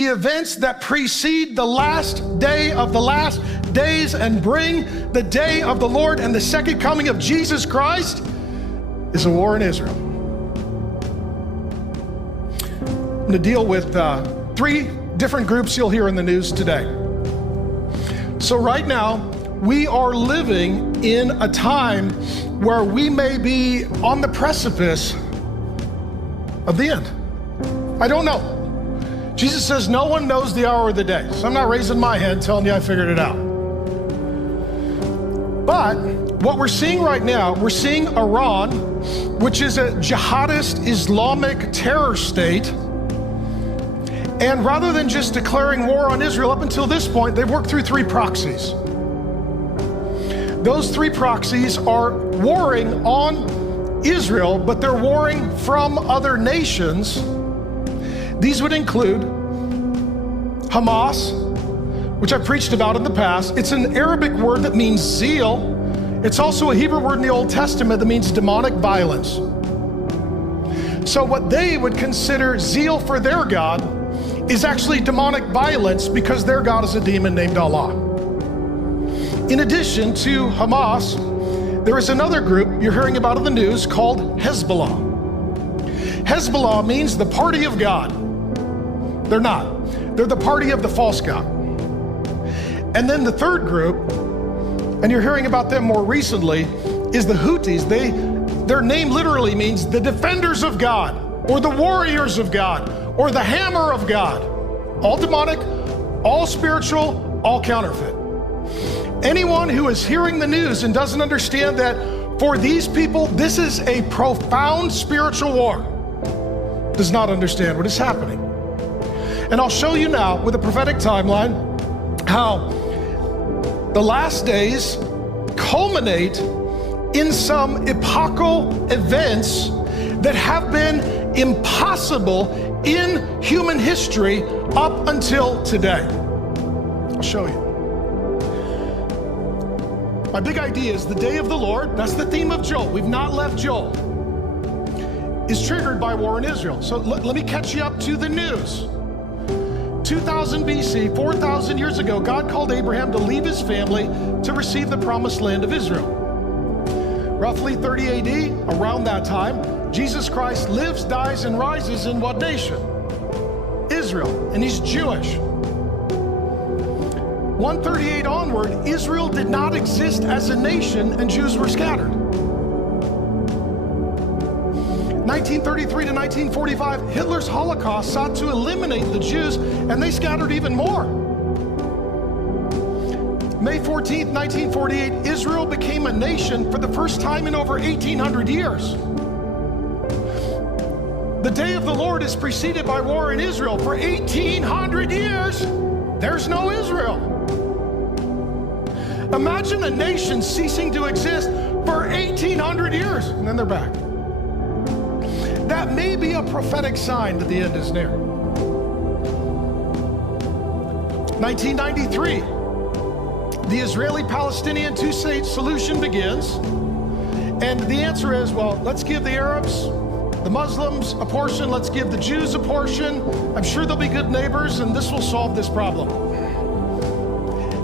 The events that precede the last day of the last days and bring the day of the Lord and the second coming of Jesus Christ is a war in Israel. I'm going to deal with 3 different groups you'll hear in the news today. So right now, we are living in a time where we may be on the precipice of the end. I don't know. Jesus says no one knows the hour of the day. So I'm not raising my hand telling you I figured it out. But what we're seeing right now, we're seeing Iran, which is a jihadist Islamic terror state. And rather than just declaring war on Israel, up until this point, they've worked through 3 proxies. Those 3 proxies are warring on Israel, but they're warring from other nations. These would include Hamas, which I preached about in the past. It's an Arabic word that means zeal. It's also a Hebrew word in the Old Testament that means demonic violence. So what they would consider zeal for their God is actually demonic violence because their God is a demon named Allah. In addition to Hamas, there is another group you're hearing about in the news called Hezbollah. Hezbollah means the party of God. They're not. They're the party of the false God. And then the third group, and you're hearing about them more recently, is the Houthis. Their name literally means the defenders of God, or the warriors of God, or the hammer of God. All demonic, all spiritual, all counterfeit. Anyone who is hearing the news and doesn't understand that for these people, this is a profound spiritual war, does not understand what is happening. And I'll show you now with a prophetic timeline how the last days culminate in some epochal events that have been impossible in human history up until today. I'll show you. My big idea is the day of the Lord. That's the theme of Joel. We've not left Joel. Is triggered by war in Israel. So let me catch you up to the news. 2000 BC, 4,000 years ago, God called Abraham to leave his family to receive the promised land of Israel. Roughly 30 AD, around that time, Jesus Christ lives, dies, and rises in what nation? Israel, and he's Jewish. 138 onward, Israel did not exist as a nation and Jews were scattered. 1933 to 1945, Hitler's Holocaust sought to eliminate the Jews, and they scattered even more. May 14th, 1948, Israel became a nation for the first time in over 1,800 years. The day of the Lord is preceded by war in Israel. For 1,800 years, there's no Israel. Imagine a nation ceasing to exist for 1,800 years, and then they're back. That may be a prophetic sign that the end is near. 1993, the Israeli-Palestinian two-state solution begins. And the answer is, well, let's give the Arabs, the Muslims a portion, let's give the Jews a portion. I'm sure they'll be good neighbors, and this will solve this problem.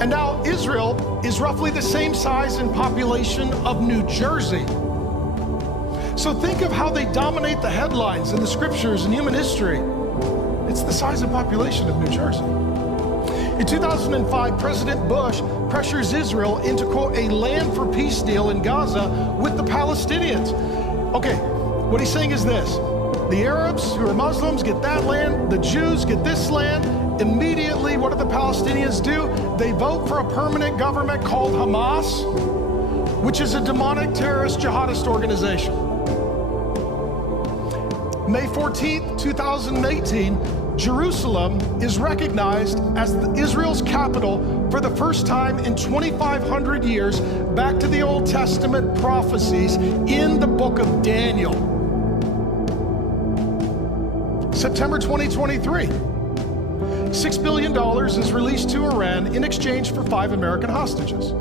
And now Israel is roughly the same size and population of New Jersey. So think of how they dominate the headlines in the scriptures and human history. It's the size and population of New Jersey. In 2005, President Bush pressures Israel into, quote, a land for peace deal in Gaza with the Palestinians. Okay, what he's saying is this. The Arabs who are Muslims get that land, the Jews get this land. Immediately, what do the Palestinians do? They vote for a permanent government called Hamas, which is a demonic terrorist jihadist organization. May 14th, 2018, Jerusalem is recognized as Israel's capital for the first time in 2,500 years, back to the Old Testament prophecies in the book of Daniel. September 2023, $6 billion is released to Iran in exchange for 5 American hostages.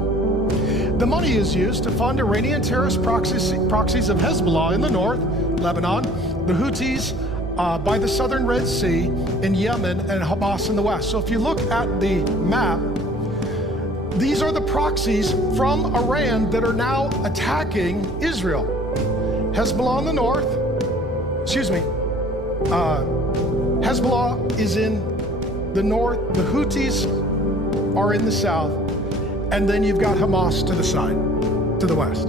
The money is used to fund Iranian terrorist proxies of Hezbollah in the north, Lebanon, the Houthis by the southern Red Sea in Yemen and Hamas in the west. So if you look at the map, these are the proxies from Iran that are now attacking Israel. Hezbollah in the north, Hezbollah is in the north, the Houthis are in the south, and then you've got Hamas to the side, to the west.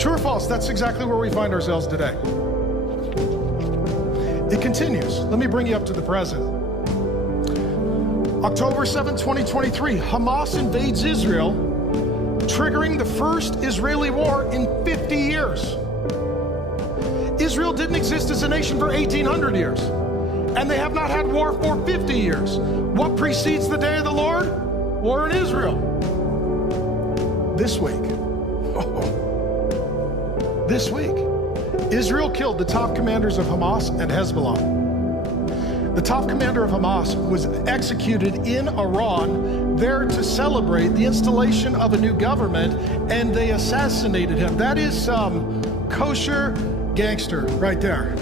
True or false? That's exactly where we find ourselves today. It continues. Let me bring you up to the present. October 7, 2023, Hamas invades Israel, triggering the first Israeli war in 50 years. Israel didn't exist as a nation for 1,800 years, and they have not had war for 50 years. What precedes the day of the Lord? War in Israel. This week, this week, Israel killed the top commanders of Hamas and Hezbollah. The top commander of Hamas was executed in Iran, there to celebrate the installation of a new government, and they assassinated him. That is some kosher gangster right there.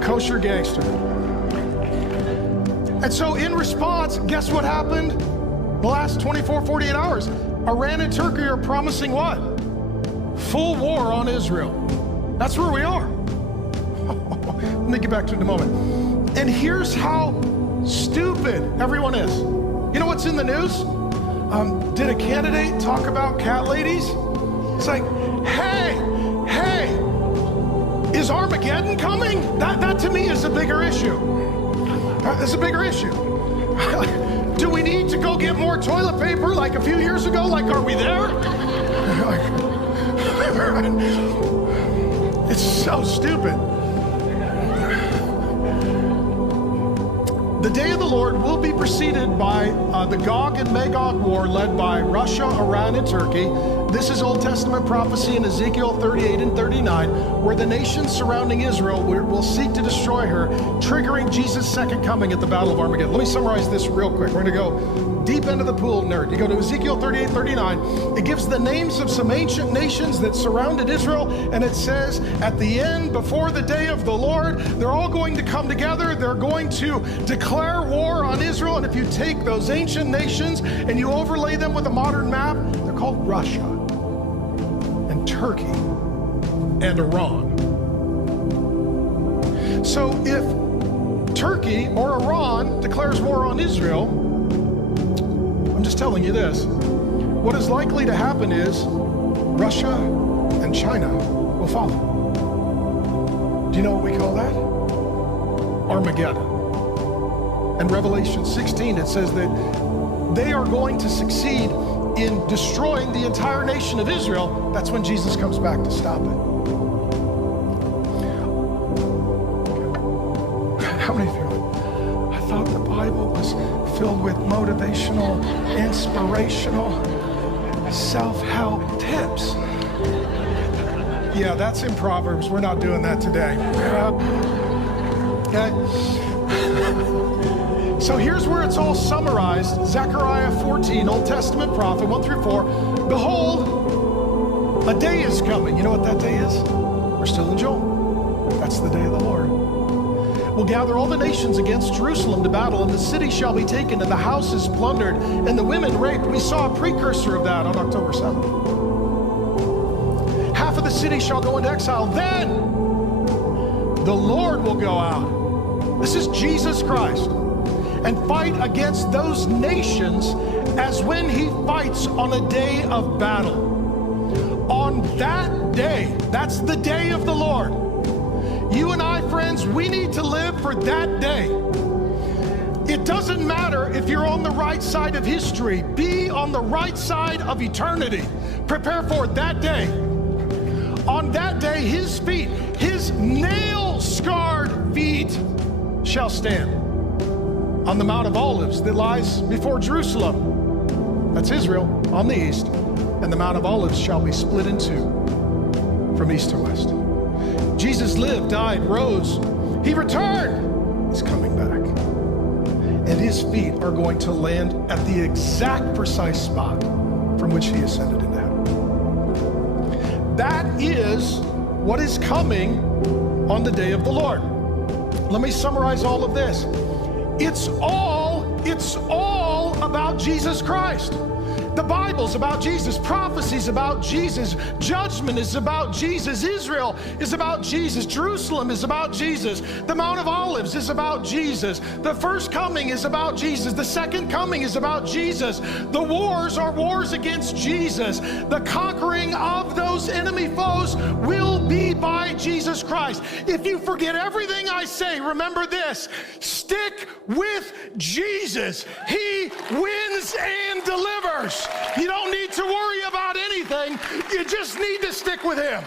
Kosher gangster. And so in response, guess what happened? The last 24, 48 hours, Iran and Turkey are promising what? Full war on Israel. That's where we are. Let me get back to it in a moment. And here's how stupid everyone is. You know what's in the news? Did a candidate talk about cat ladies? It's like, hey, is Armageddon coming? That to me is a bigger issue. It's a bigger issue. Do we need to go get more toilet paper like a few years ago? Like, are we there? It's so stupid. The day of the Lord will be preceded by the Gog and Magog war led by Russia, Iran, and Turkey. This is Old Testament prophecy in Ezekiel 38 and 39, where the nations surrounding Israel will seek to destroy her, triggering Jesus' second coming at the Battle of Armageddon. Let me summarize this real quick. We're going to go deep into the pool, nerd. You go to Ezekiel 38, 39. It gives the names of some ancient nations that surrounded Israel, and it says, at the end, before the day of the Lord, they're all going to come together. They're going to declare war on Israel, and if you take those ancient nations and you overlay them with a modern map, they're called Russia and Turkey and Iran. So if Turkey or Iran declares war on Israel, I'm just telling you this, what is likely to happen is Russia and China will follow. Do you know what we call that? Armageddon. In Revelation 16, it says that they are going to succeed in destroying the entire nation of Israel. That's when Jesus comes back to stop it. How many of you are, I thought the Bible was filled with motivational, inspirational, self-help tips. Yeah, that's in Proverbs. We're not doing that today. Okay? So here's where it's all summarized. Zechariah 14, Old Testament prophet, 1 through 4. Behold, a day is coming. You know what that day is? We're still in Joel. That's the day of the Lord. Will gather all the nations against Jerusalem to battle, and the city shall be taken, and the houses plundered, and the women raped. We saw a precursor of that on October 7th. Half of the city shall go into exile. Then the Lord will go out. This is Jesus Christ. And fight against those nations as when he fights on a day of battle. On that day, that's the day of the Lord. You and I, friends, we need to live for that day. It doesn't matter if you're on the right side of history. Be on the right side of eternity. Prepare for that day. On that day, his feet, his nail-scarred feet shall stand on the Mount of Olives that lies before Jerusalem. That's Israel on the east. And the Mount of Olives shall be split in two from east to west. Jesus lived, died, rose. He returned. He's coming back. And his feet are going to land at the exact precise spot from which he ascended into heaven. That is what is coming on the day of the Lord. Let me summarize all of this. It's all about Jesus Christ. The Bible's about Jesus. Prophecy's about Jesus. Judgment is about Jesus. Israel is about Jesus. Jerusalem is about Jesus. The Mount of Olives is about Jesus. The first coming is about Jesus. The second coming is about Jesus. The wars are wars against Jesus. The conquering of those enemy foes will be by Jesus Christ. If you forget everything I say, remember this: stick with Jesus. He wins and delivers. You don't need to worry about anything. You just need to stick with him.